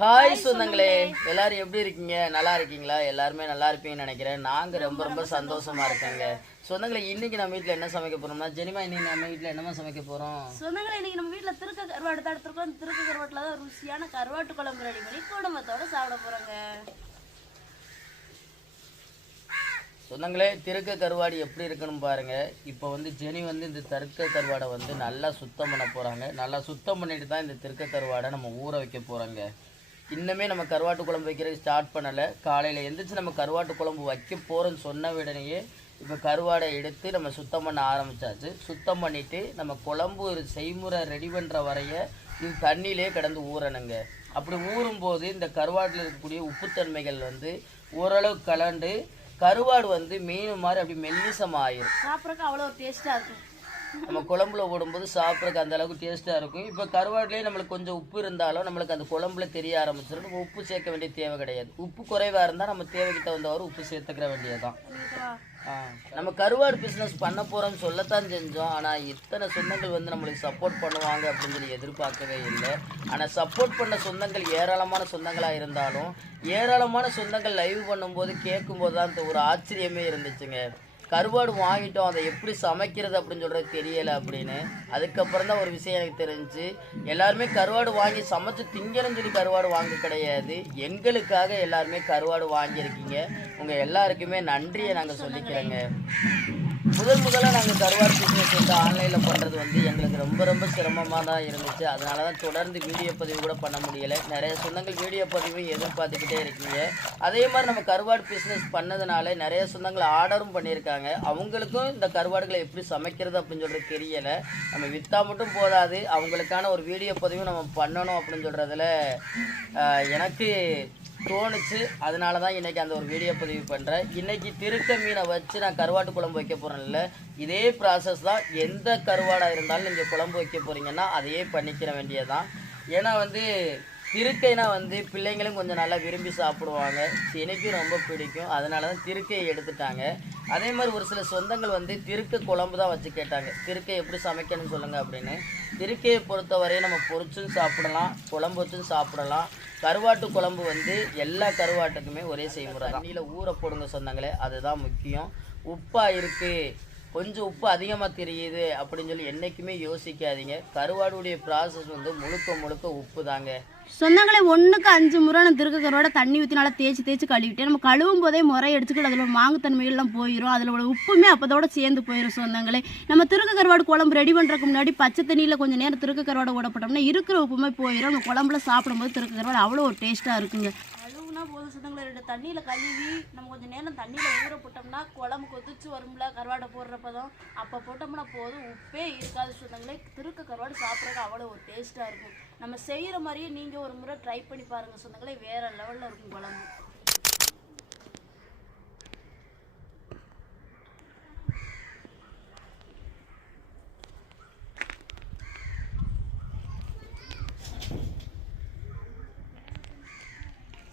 Hi சொந்தங்களே எல்லாரும் எப்படி இருக்கீங்க? நல்லா இருக்கீங்களா? எல்லாருமே நல்லா இருப்பீங்கன்னு நினைக்கிறேன். நாங்க ரொம்ப ரொம்ப சந்தோஷமா இருக்கேங்க. சொந்தங்களே இன்னைக்கு நம்ம வீட்ல என்ன சமைக்க போறோம்னா ஜெனிமா இன்னைக்கு நம்ம வீட்ல என்னமா சமைக்க போறோம்? சொந்தங்களே இன்னைக்கு நம்ம வீட்ல திருக்க கருவாடு தான் எடுத்திருக்கோம். திருக்க கருவாட்டுல தான் ருசியான கருவாட்டு குழம்பு ரெடி பண்ணி குடும்பத்தோட சாப்பிட போறோங்க. சொந்தங்களே திருக்க கருவாடு எப்படி இருக்குன்னு பாருங்க. இப்போ வந்து ஜெனி வந்து இந்த தருக்க கருவாடை வந்து நல்லா சுத்தம் பண்ண போறாங்க. நல்லா சுத்தம் பண்ணிட்டு தான் இந்த திருக்க கருவாடை நம்ம ஊற வைக்க போறோங்க. இன்னுமே நம்ம கருவாட்டு குழம்பு வைக்கிறதுக்கு ஸ்டார்ட் பண்ணலை. காலையில் எந்திரிச்சு நம்ம கருவாட்டு குழம்பு வைக்க போகிறோன்னு சொன்ன உடனேயே இப்போ கருவாடை எடுத்து நம்ம சுத்தம் பண்ண ஆரம்பிச்சாச்சு. சுத்தம் பண்ணிவிட்டு நம்ம குழம்பு ஒரு செய்முறை ரெடி பண்ணுற வரைய இது தண்ணியிலே கிடந்து ஊறணுங்க. அப்படி ஊறும்போது இந்த கருவாட்டில் இருக்கக்கூடிய உப்புத்தன்மைகள் வந்து ஓரளவு கலண்டு கருவாடு வந்து மீன் மாதிரி அப்படி மெல்லிசமாக ஆயிரும் சாப்பிட்றதுக்கு அவ்வளோ டேஸ்ட்டாக இருக்கும். நம்ம குழம்புல போடும்போது சாப்பிட்றதுக்கு அந்த அளவுக்கு டேஸ்ட்டாக இருக்கும். இப்போ கருவாட்டிலே நம்மளுக்கு கொஞ்சம் உப்பு இருந்தாலும் நம்மளுக்கு அந்த குழம்புல தெரிய ஆரம்பிச்சிடும். நம்ம உப்பு சேர்க்க வேண்டிய தேவை கிடையாது. உப்பு குறைவாக இருந்தால் நம்ம தேவைக்கு தகுந்தவாறு உப்பு சேர்த்துக்கிற வேண்டியதுதான். நம்ம கருவாடு பிஸ்னஸ் பண்ண போகிறோம்னு சொல்லத்தான் செஞ்சோம். ஆனால் இத்தனை சொந்தங்கள் வந்து நம்மளுக்கு சப்போர்ட் பண்ணுவாங்க அப்படின்னு சொல்லி எதிர்பார்க்கவே இல்லை. ஆனால் சப்போர்ட் பண்ண சொந்தங்கள் ஏராளமான சொந்தங்களாக இருந்தாலும் ஏராளமான சொந்தங்கள் லைவ் பண்ணும்போது கேட்கும்போது தான் இந்த ஒரு ஆச்சரியமே இருந்துச்சுங்க. கருவாடு வாங்கிட்டோம் அதை எப்படி சமைக்கிறது அப்படின்னு சொல்கிறது தெரியலை அப்படின்னு. அதுக்கப்புறம் தான் ஒரு விஷயம் எனக்கு தெரிஞ்சு எல்லாருமே கருவாடு வாங்கி சமைச்சு திங்கணும்னு சொல்லி கருவாடு வாங்க கிடையாது. எங்களுக்காக எல்லாருமே கருவாடு வாங்கியிருக்கீங்க. உங்கள் எல்லாருக்குமே நன்றியை நாங்கள் சொல்லிக்கிறோங்க. முதன் முதலாக நாங்கள் கருவாடு பிஸ்னஸ் வந்து ஆன்லைனில் பண்ணுறது வந்து எங்களுக்கு ரொம்ப ரொம்ப சிரமமாக தான் இருந்துச்சு. அதனால தான் தொடர்ந்து வீடியோ பதிவு கூட பண்ண முடியலை. நிறைய சொந்தங்கள் வீடியோ பதிவு எதிர்பார்த்துக்கிட்டே இருக்கீங்க. அதே மாதிரி நம்ம கருவாடு பிஸ்னஸ் பண்ணதுனால நிறைய சொந்தங்கள் ஆர்டரும் பண்ணியிருக்காங்க. அவங்களுக்கும் இந்த கருவாடுகளை எப்படி சமைக்கிறது அப்படின்னு சொல்கிறது தெரியலை. நம்ம விற்றா மட்டும் போதாது. அவங்களுக்கான ஒரு வீடியோ பதிவும் நம்ம பண்ணணும் அப்படின்னு சொல்கிறதுல எனக்கு தோணுச்சு. அதனால தான் இன்னைக்கு அந்த ஒரு வீடியோ பதிவு பண்ணுறேன் இன்னைக்கு திருக்க மீனை வச்சு நான் கருவாட்டு குழம்பு வைக்க போகிறேன்ல இதே ப்ராசஸ் தான் எந்த கருவாடாக இருந்தாலும் நீங்கள் குழம்பு வைக்க போகிறீங்கன்னா அதையே பண்ணிக்கிற வேண்டியதுதான். ஏன்னா வந்து திருக்கைனா வந்து பிள்ளைங்களும் கொஞ்சம் நல்லா விரும்பி சாப்பிடுவாங்க. எனக்கும் ரொம்ப பிடிக்கும். அதனால தான் திருக்கையை எடுத்துட்டாங்க. அதே மாதிரி ஒரு சில சொந்தங்கள் வந்து திருக்க குழம்பு தான் வச்சு கேட்டாங்க. திருக்கை எப்படி சமைக்கணும்னு சொல்லுங்கள் அப்படின்னு. திருக்கையை பொறுத்தவரையும் நம்ம பொறிச்சும் சாப்பிடலாம் குழம்பு வச்சும் சாப்பிடலாம். கருவாட்டு குழம்பு வந்து எல்லா கருவாட்டுக்குமே ஒரே செய்முறை தண்ணியில் ஊற போடுங்க சொன்னாங்களே அதுதான் முக்கியம். உப்பாக இருக்குது கொஞ்சம் உப்பு அதிகமாக தெரியுது அப்படின்னு சொல்லி என்றைக்குமே யோசிக்காதீங்க. கருவாடுடைய ப்ராசஸ் வந்து முழுக்க முழுக்க உப்பு தாங்க சொந்தங்களே ஒன்றுக்கு அஞ்சு முறை நான் திருக்க கருவாடை தண்ணி ஊற்றி நல்லா தேய்ச்சி தேய்ச்சி கழுவிட்டேன். நம்ம கழுவும் போதே முறை எடுத்துக்கிட்டு அதில் மாங்குத்தன்மைகள்லாம் போயிடும் அதில் உள்ள உப்புமே அப்போதோட சேர்ந்து போயிடும் சொந்தங்களே. நம்ம திருக்க கருவாடு குழம்பு ரெடி பண்ணுறதுக்கு முன்னாடி பச்சை தண்ணியில் கொஞ்சம் நேரம் திருக்க கருவாடை ஓடப்பட்டோம்னா இருக்கிற உப்புமே போயிடும் நம்ம குழம்புல சாப்பிடும்போது திருக்க கருவாடு அவ்வளோ ஒரு டேஸ்ட்டாக இருக்குங்க. கழுவுனா போதும் சொந்தங்களே ரெண்டு தண்ணியில் கழுவி நம்ம கொஞ்சம் நேரம் தண்ணியில் ஊற போட்டோம்னா குழம்பு கொதிச்சு வரும்ல கருவாடை போடுறப்பதான். அப்போ போட்டோம்னா போதும் உப்பே இருக்காது சொந்தங்களே திருக்க கருவாடு சாப்பிட்றதுக்கு அவ்வளோ ஒரு டேஸ்ட்டாக இருக்கும். நம்ம செய்கிற மாதிரியே நீங்கள் ஒரு முறை ட்ரை பண்ணி பாருங்கள் சொந்தங்களே வேறு லெவலில் இருக்கும் குழம்பு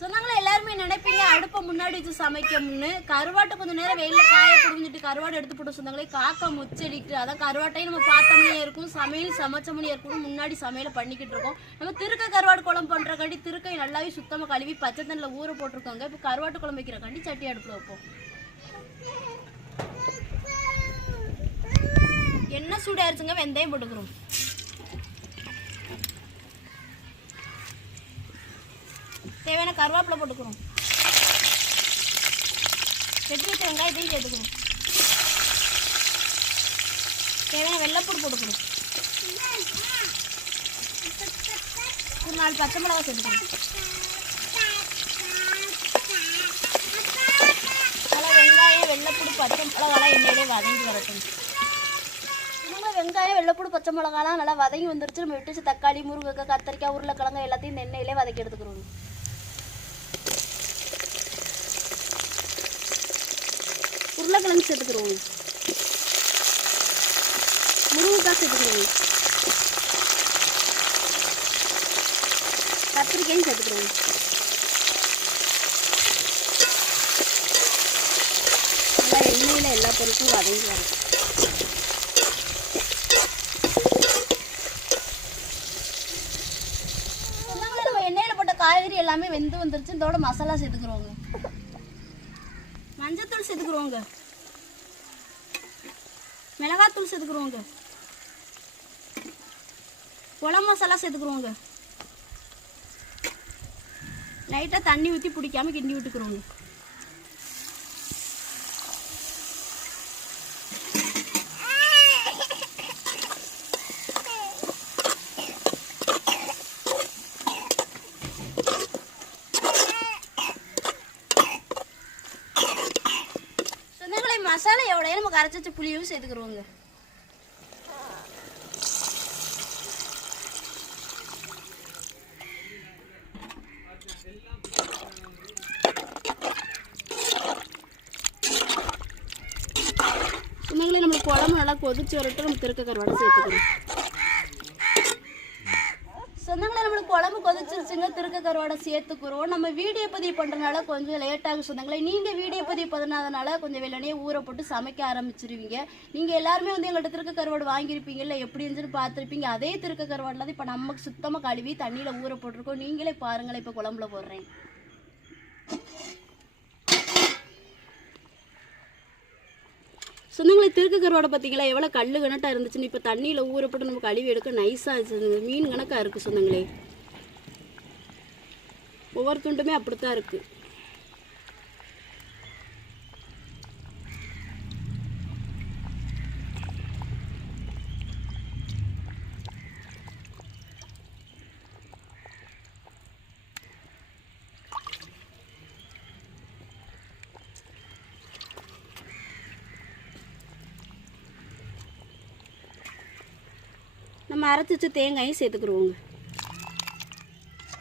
சொன்னாங்களே எல்லாருமே முன்னாடி வச்சு சமைக்கணும்னு கருவாட்டை கொஞ்சம் நேரம் வெயிலில் காய புரிஞ்சுட்டு கருவாடு எடுத்து போட்டு சொன்னாங்களே காக்கா முச்சடிட்டு அதான் கருவாட்டையும் நம்ம பார்த்தோம்னே இருக்கும் சமையல் சமைச்ச இருக்கும் முன்னாடி சமையலை பண்ணிக்கிட்டு இருக்கோம். நம்ம திருக்க கருவாடு குழம்பு பண்ணுறக்காண்டி திருக்கை நல்லாவே சுத்தமாக கழுவி பச்சை தண்ணியில் ஊற போட்டிருக்கோங்க. இப்போ கருவாட்டு குழம்பு வைக்கிறக்காண்டி சட்டி அடுப்பில் வைப்போம். எண்ணெய் சூடாயிருச்சுங்க வெந்தயம் போட்டுக்கிறோம். தேவையான கருவேப்பிலை போட்டுக்கிறோம். வெட்டி வச்ச வெங்காயத்தையும் சேர்த்துக்கணும் தேவையான வெள்ளப்பூடு போட்டுக்கணும். ஒரு நாலு பச்சை மிளகா சேர்த்துக்கணும். நல்லா வெங்காயம் வெள்ளைப்பூடு பச்சை மிளகாலாம் எண்ணெயிலே வதங்கி வரட்டும். இன்னும் வெங்காயம் வெள்ளைப்பூடு பச்சை மிளகாலாம் நல்லா வதங்கி வந்துருச்சு. நம்ம விட்டு தக்காளி முருங்கைக்காய் கத்திரிக்காய் உருளைக்கிழங்கு எல்லாத்தையும் இந்த எண்ணெயிலே வதக்கி எடுத்துக்கிறோம் உருளைக்கிழங்கு சேர்த்துக்கிறோம். முருங்கைக்காய் சேர்த்துக்கிறோம். கத்திரிக்காயும் சேர்த்துக்கிறோம். நல்லா எண்ணெயில் எல்லா பொருட்களும் வதங்கி வரும் நம்ம எண்ணெயில் போட்ட காய்கறி எல்லாமே வெந்து வந்துருச்சு. இதோட மசாலா சேர்த்துக்கிறோங்க. மஞ்சத்தூள் சேர்த்துக்கிறோங்க. மிளகாத்தூள் சேர்த்துக்குருவோங்க. குழம்பு மசாலா சேர்த்துக்குருவோங்க. லைட்டாக தண்ணி ஊற்றி பிடிக்காம கிண்டி விட்டுக்கிறோங்க சொந்தங்களை மசாலா எவ்வளோ நம்ம கரைச்சி வச்ச புளியும் சேர்த்துக்கிறோங்க சொந்தங்களே நம்ம குழம்பு நல்லா கொதிச்சு வரட்டும் நம்ம திருக்க கருவாடை சேர்த்துக்கிறோம் சொந்தங்களே நம்மளுக்கு குழம்பு கொதிச்சிருச்சுங்க திருக்க கருவாடை சேர்த்துக்குறோம். நம்ம வீடியோ பதிவு பண்ணுறதுனால கொஞ்சம் லேட்டாக சொன்னாங்களே நீங்கள் வீடியோ பதிவு பண்ணாதனால கொஞ்சம் வெள்ளனே ஊற போட்டு சமைக்க ஆரம்பிச்சிருவீங்க. நீங்கள் எல்லாருமே வந்து எங்கள்கிட்ட திருக்க கருவாடு வாங்கியிருப்பீங்க இல்லை எப்படி இருந்துச்சுன்னு பார்த்துருப்பீங்க. அதே திருக்க கருவாடில் தான் இப்போ நமக்கு சுத்தமாக கழுவி தண்ணியில் ஊற போட்டிருக்கோம். நீங்களே பாருங்களேன் இப்போ குழம்புல போடுறேன். சொந்தங்களை திருக்கு கருவாடை பார்த்தீங்களா எவ்வளோ கல் கணட்டாக இருந்துச்சுன்னு. இப்போ தண்ணியில் ஊறப்பட்டு நமக்கு நம்ம கழுவி எடுக்க நைஸாக மீன் கணக்காக இருக்குது சொந்தங்களே. ஒவ்வொரு துண்டுமே அப்படித்தான் இருக்குது நம்ம அரைச்சி தேங்காயும் சேர்த்துக்குருவோங்க.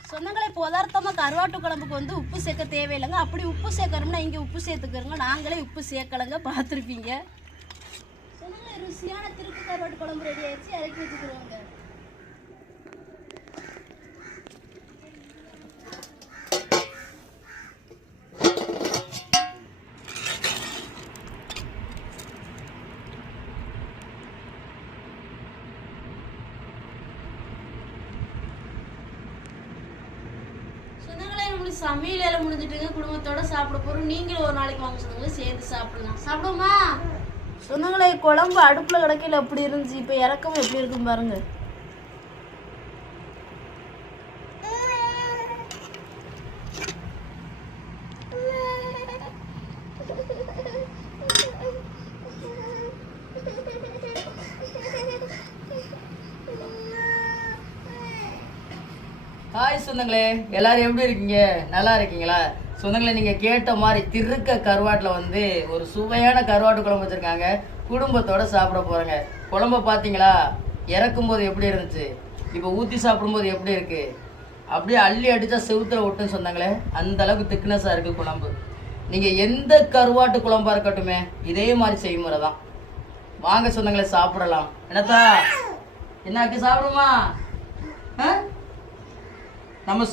சொந்தங்களை பதார்த்தமாக கருவாட்டு குழம்புக்கு வந்து உப்பு சேர்க்க தேவையில்லைங்க. அப்படி உப்பு சேர்க்கணும்னா இங்கே உப்பு சேர்த்துக்கிறோங்க நாங்களே உப்பு சேர்க்கலைங்க பார்த்துருப்பீங்க. சொந்தங்களை ருசியான திருப்பி கருவாட்டு குழம்பு ரெடி ஆயிடுச்சு. இறக்கி வச்சுக்கிறோங்க சொந்தங்களே நம்மளுக்கு சமையல் எல்லாம் முடிஞ்சிட்டுங்க குடும்பத்தோட சாப்பிட போறோம். நீங்களும் ஒரு நாளைக்கு வாங்க சொன்னவங்க சேர்ந்து சாப்பிடலாம். சாப்பிடுவோமா? சொந்தங்களை குழம்பு அடுப்புல கிடக்கையில் எப்படி இருந்துச்சு. இப்போ இறக்கவும் எப்படி இருக்கும் பாருங்க. சொந்தங்களே எல்லாரும் எப்படி இருக்கீங்க? நல்லா இருக்கீங்களா? சொந்தங்களே நீங்க கேட்ட மாதிரி திருக்க கருவாட்டில் வந்து ஒரு சுவையான கருவாட்டு குழம்பு வச்சிருக்காங்க. குடும்பத்தோட சாப்பிட போறாங்க. குழம்ப பாத்தீங்களா இறக்கும் போது எப்படி இருந்துச்சு? இப்போ ஊத்தி சாப்பிடும்போது எப்படி இருக்கு? அப்படியே அள்ளி அடிச்சா செவுத்துல விட்டுன்னு சொன்னாங்களே அந்த அளவுக்கு திக்னஸா இருக்கு குழம்பு. நீங்க எந்த கருவாட்டு குழம்பா இருக்கட்டுமே இதே மாதிரி செய்முறை தான் வாங்க சொந்தங்களே சாப்பிடலாம். என்னத்தா? என்னாக்கு சாப்பிடுமா? ஆ? நம்ம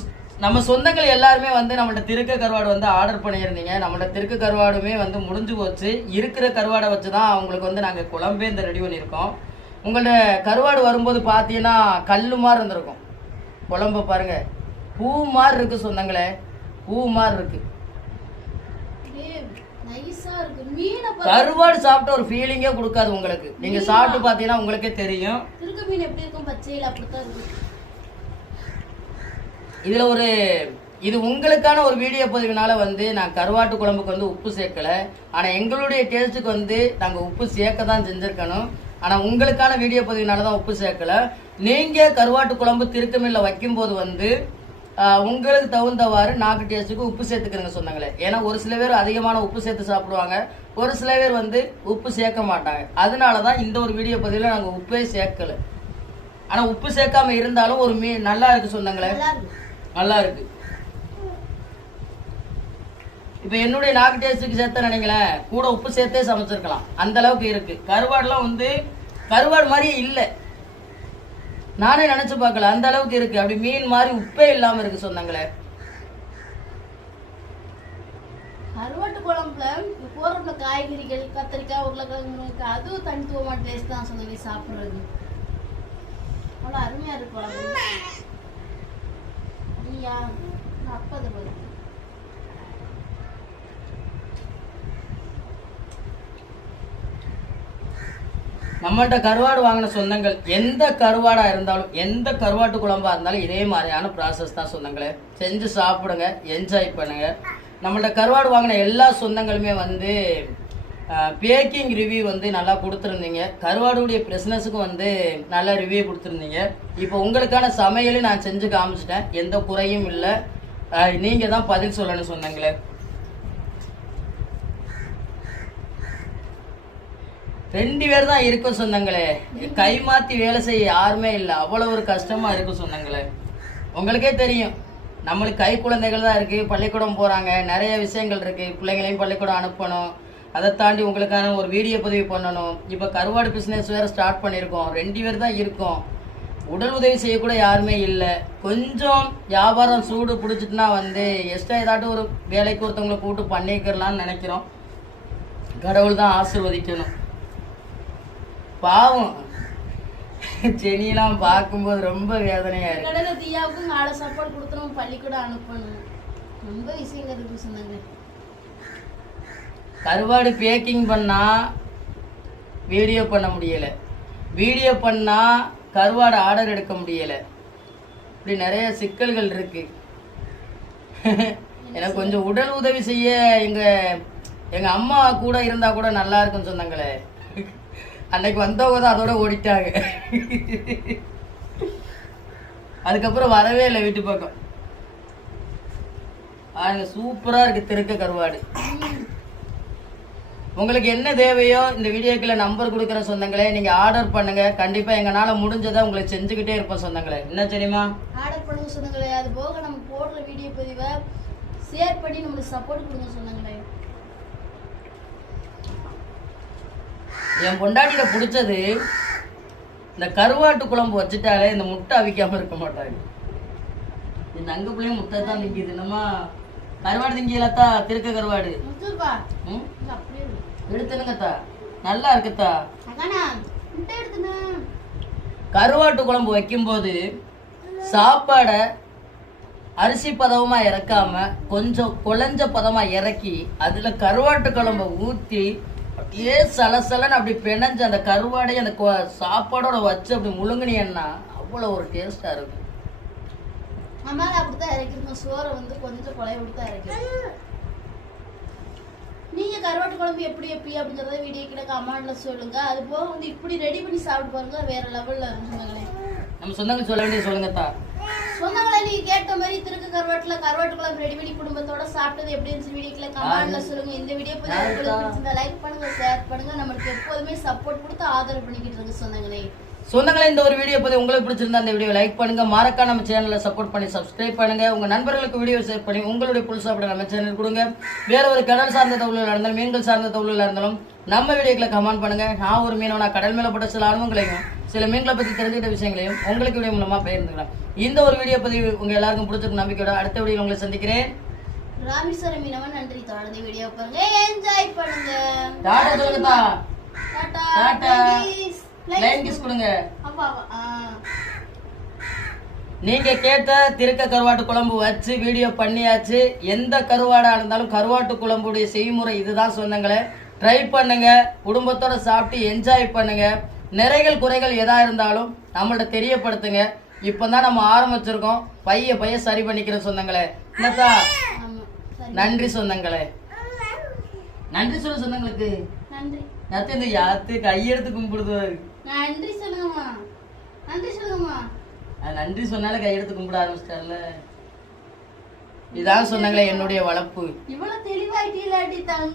நம்ம சொந்தங்கள் எல்லாருமே வந்து நம்மள்ட்ட திருக்க கருவாடு வந்து ஆர்டர் பண்ணியிருந்தீங்க. நம்மள்ட்ட திருக்க கருவாடுமே வந்து முடிஞ்சு போச்சு. இருக்கிற கருவாடை வச்சு தான் அவங்களுக்கு வந்து நாங்கள் குழம்பே இந்த ரெடி பண்ணியிருக்கோம். உங்கள்ட்ட கருவாடு வரும்போது பார்த்தீங்கன்னா கல் மாதிரி இருந்திருக்கும். குழம்ப பாருங்க. பூ மாதிரி இருக்கு சொந்தங்களே. பூ மாதிரி இருக்கு. கருவாடு சாப்பிட்ட ஒரு ஃபீலிங்கே கொடுக்காது உங்களுக்கு. நீங்க சாப்பிட்டு பார்த்தீங்கன்னா உங்களுக்கே தெரியும் திருக்க மீன் எப்படி இருக்கும் பச்சையில் அப்படித்தான் இருக்கு இதில் ஒரு இது உங்களுக்கான ஒரு வீடியோ பதிவுனால வந்து நான் கருவாட்டு குழம்புக்கு வந்து உப்பு சேர்க்கல. ஆனால் எங்களுடைய டேஸ்ட்டுக்கு வந்து நாங்கள் உப்பு சேர்க்க தான் செஞ்சுருக்கணும். ஆனால் உங்களுக்கான வீடியோ பதிவுனால தான் உப்பு சேர்க்கலை. நீங்கள் கருவாட்டு குழம்பு திருக்கமில்ல வைக்கும்போது வந்து உங்களுக்கு தகுந்தவாறு நாக்கு டேஸ்ட்டுக்கு உப்பு சேர்த்துக்கிறங்க சொன்னாங்களே. ஏன்னா ஒரு சில பேர் அதிகமான உப்பு சேர்த்து சாப்பிடுவாங்க. ஒரு சில பேர் வந்து உப்பு சேர்க்க மாட்டாங்க. அதனால தான் இந்த ஒரு வீடியோ பதிவில் நாங்கள் உப்பே சேர்க்கலை. ஆனால் உப்பு சேர்க்காம இருந்தாலும் ஒரு மீ நல்லா இருக்கு சொன்னாங்களே. நல்லா இருக்கு இப்போ என்னுடைய நாக்கு டேஸ்ட்டுக்கு சேர்த்த நினைங்களேன் கூட உப்பு சேர்த்தே சமைச்சிருக்கலாம். அந்த அளவுக்கு இருக்கு. கருவாடுலாம் வந்து கருவாடு மாதிரியே இல்லை. நானே நினைச்சு பார்க்கல அந்த அளவுக்கு இருக்கு. அப்படி மீன் மாதிரி உப்பே இல்லாம இருக்கு சொன்னாங்களே. கருவாட்டு குழம்புல இந்த போடுற காய்கறிகள் கத்திரிக்காய் உருளைக்கிழங்கு முருங்கைக்காய் அதுவும் தனித்துவமான டேஸ்ட் தான் சொல்லி சாப்பிட்றது. அவ்வளோ அருமையா இருக்கு குழம்பு. சரியா நாற்பது வரும் நம்மள்கிட்ட கருவாடு வாங்கின சொந்தங்கள் எந்த கருவாடாக இருந்தாலும் எந்த கருவாட்டு குழம்பாக இருந்தாலும் இதே மாதிரியான ப்ராசஸ் தான் சொந்தங்களே. செஞ்சு சாப்பிடுங்க என்ஜாய் பண்ணுங்கள் நம்மள்கிட்ட கருவாடு வாங்கின எல்லா சொந்தங்களுமே வந்து பேக்கிங் ரிவ்யூ வந்து நல்லா கொடுத்துருந்தீங்க. கருவாடுடைய பிஸ்னஸுக்கும் வந்து நல்ல ரிவ்யூ கொடுத்துருந்தீங்க. இப்போ உங்களுக்கான சமையலும் நான் செஞ்சு காமிச்சிட்டேன். எந்த குறையும் இல்லை. நீங்கள் தான் பதில் சொல்லணும் சொன்னங்களே. ரெண்டு பேர் தான் இருக்கும் சொந்தங்களே கை மாத்தி வேலை செய்ய யாருமே இல்லை. அவ்வளோ ஒரு கஷ்டமா இருக்கும் சொந்தங்களே உங்களுக்கே தெரியும். நம்மளுக்கு கை குழந்தைகள் தான் இருக்கு. பள்ளிக்கூடம் போறாங்க. நிறைய விஷயங்கள் இருக்கு. பிள்ளைங்களையும் பள்ளிக்கூடம் அனுப்பணும். அதை தாண்டி உங்களுக்கான ஒரு வீடியோ பதிவு பண்ணணும். இப்போ கருவாடு பிஸ்னஸ் வேற ஸ்டார்ட் பண்ணியிருக்கோம் ரெண்டு பேர் தான் இருக்கோம். உடல் உதவி செய்யக்கூட யாருமே இல்லை. கொஞ்சம் வியாபாரம் சூடு பிடிச்சிட்டுனா வந்து எக்ஸ்ட்ரா ஏதாட்டும் ஒரு வேலைக்கு ஒருத்தவங்களை கூப்பிட்டு பண்ணிக்கிறலாம்னு நினைக்கிறோம். கடவுள் தான் ஆசிர்வதிக்கணும். பாவம். செடியெல்லாம் பார்க்கும்போது ரொம்ப வேதனையா இருக்கு. தீயாவுக்கும் நாளை சாப்பாடு கொடுத்து பள்ளிக்கூட பள்ளிக்கூடம் அனுப்பணும். ரொம்ப விஷயங்கள் சொன்னாங்க. கருவாடு பேக்கிங் பண்ணா வீடியோ பண்ண முடியல. வீடியோ பண்ணா கருவாடு ஆர்டர் எடுக்க முடியல. இப்படி நிறைய சிக்கல்கள் இருக்கு. எனக்கு கொஞ்சம் உடல் உதவி செய்ய எங்க எங்க அம்மா கூட இருந்தா கூட நல்லா இருக்கும் சொந்தங்களே அன்னைக்கு வந்தவங்க தான் அதோட ஓடிட்டாங்க. அதுக்கப்புறம் வரவே இல்லை வீட்டு பக்கம். ஆங்க சூப்பரா இருக்கு திருக்க கருவாடு. உங்களுக்கு என்ன தேவையோ இந்த வீடியோக்குள்ள நம்பர் கொடுக்குற சொந்தங்களே நீங்க ஆர்டர் பண்ணுங்க. கண்டிப்பா எங்கனால முடிஞ்சதை உங்களுக்கு செஞ்சுக்கிட்டே இருப்போம் சொந்தங்களே. என்ன தெரியுமா? ஆர்டர் பண்ணுங்க சொன்னாங்களே அது போக நம்ம போடுற வீடியோ பதிவை ஷேர் பண்ணி நம்மளுக்கு சப்போர்ட் கொடுங்க சொன்னாங்களே என் பொண்டாட்டியில பிடிச்சது இந்த கருவாட்டு குழம்பு வச்சுட்டாலே இந்த முட்டை அவிக்காம இருக்க மாட்டாங்க. இந்த அங்க பிள்ளையும் முட்டை தான் திங்குது என்னமா கருவாடு திங்கியலத்தா திருக்க கருவாடு. ம். எடுத்துனுங்கத்தா நல்லா இருக்குத்தா கருவாட்டு குழம்பு வைக்கும்போது சாப்பாடை அரிசி பதவமா இறக்காம கொஞ்சம் குழஞ்ச பதமா இறக்கி அதுல கருவாட்டு குழம்ப ஊத்தி அப்படியே சலசலன்னு அப்படி பிணைஞ்சு அந்த கருவாடையை அந்த சாப்பாடோட வச்சு அப்படி முழுங்குனீங்கன்னா அவ்வளோ ஒரு டேஸ்டா இருக்கும். அம்மால அப்படித்தான் இறக்கிருக்கோம். சோறை வந்து கொஞ்சம் குழைய விட்டு தான் இறக்கிருக்கோம். நீங்க கருவாட்டு குழம்பு எப்படி எப்படி அப்படிங்கறத வீடியோ கிட்ட கமெண்ட்ல சொல்லுங்க. அது போக வந்து இப்படி ரெடி பண்ணி சாப்பிட்டு பாருங்க வேற லெவல்ல இருக்கும் சொன்னாங்களே நம்ம சொந்தங்கள் சொல்ல வேண்டிய சொல்லுங்கத்தா சொந்தங்களே நீங்க கேட்ட மாதிரி திருக்கு கருவாட்டுல கருவாட்டு குழம்பு ரெடி பண்ணி குடும்பத்தோட சாப்பிட்டது எப்படி இருந்துச்சு வீடியோக்குள்ள கமெண்ட்ல சொல்லுங்க. இந்த வீடியோ பத்தி உங்களுக்கு பிடிச்சிருந்தா லைக் பண்ணுங்க ஷேர் பண்ணுங்க. நம்மளுக்கு எப்போதுமே சப்போர்ட் கொடுத்து ஆதரவு பண்ணிக்கிட்டு இருங்க சொந்தங்களே. சொந்தங்களே இந்த ஒரு வீடியோ பத்தி உங்களுக்கு பிடிச்சிருந்தா இந்த வீடியோ லைக் பண்ணுங்க. மறக்காம நம்ம சேனலை சப்போர்ட் பண்ணி சப்ஸ்கிரைப் பண்ணுங்க. உங்க நண்பர்களுக்கு வீடியோ ஷேர் பண்ணி உங்களுடைய புல் சாப்பிட நம்ம சேனல் கொடுங்க. வேற ஒரு கடல் சார்ந்த தகவல்கள் இருந்தாலும் மீன்கள் சார்ந்த தகவல்கள் இருந்தாலும் நம்ம வீடியோக்களை கமெண்ட் பண்ணுங்க. நான் ஒரு மீனவனா கடல் மேல பட்ட சில அனுபவங்களையும் சில மீன்களை பத்தி தெரிஞ்சுக்கிட்ட விஷயங்களையும் உங்களுக்கு வீடியோ மூலமா பகிர்ந்துக்கலாம் இந்த ஒரு வீடியோ பத்தி உங்க எல்லாருக்கும் பிடிச்சிருக்க நம்பிக்கையோட அடுத்த வீடியோ உங்களை சந்திக்கிறேன். ராமேஸ்வரம் மீனவன் நன்றி. தொடர்ந்து வீடியோ பாருங்க. என்ஜாய் பண்ணுங்க. டாடா சொல்லுங்கப்பா டாடா. டாடா. லைன் கிஸ் கொடுங்க. நீங்க கேட்ட திருக்க கருவாட்டு குழம்பு வச்சு வீடியோ பண்ணியாச்சு. எந்த கருவாடா இருந்தாலும் கருவாட்டு குழம்புடைய செய்முறை இதுதான் சொன்னங்களே. ட்ரை பண்ணுங்க. குடும்பத்தோட சாப்பிட்டு என்ஜாய் பண்ணுங்க. நிறைகள் குறைகள் எதா இருந்தாலும் நம்மள்ட்ட தெரியப்படுத்துங்க. இப்பதான் நம்ம ஆரம்பிச்சிருக்கோம். பைய பைய சரி பண்ணிக்கிற சொந்தங்களே என்னத்தா? நன்றி சொந்தங்களே நன்றி சொல்ல சொந்தங்களுக்கு நன்றி. நத்து இந்த யாத்து கையெடுத்து கும்பிடுது. நன்றி சொல்லுங்கம்மா. நன்றி சொல்லுங்கம்மா. நன்றி சொன்னாலே கையெடுத்து கும்பிட ஆரம்பிச்சிட்டார்ல. இதான் சொன்னாங்களே என்னுடைய வளர்ப்பு இவ்வளவு தெளிவாயிட்டீங்களாட்டி தங்க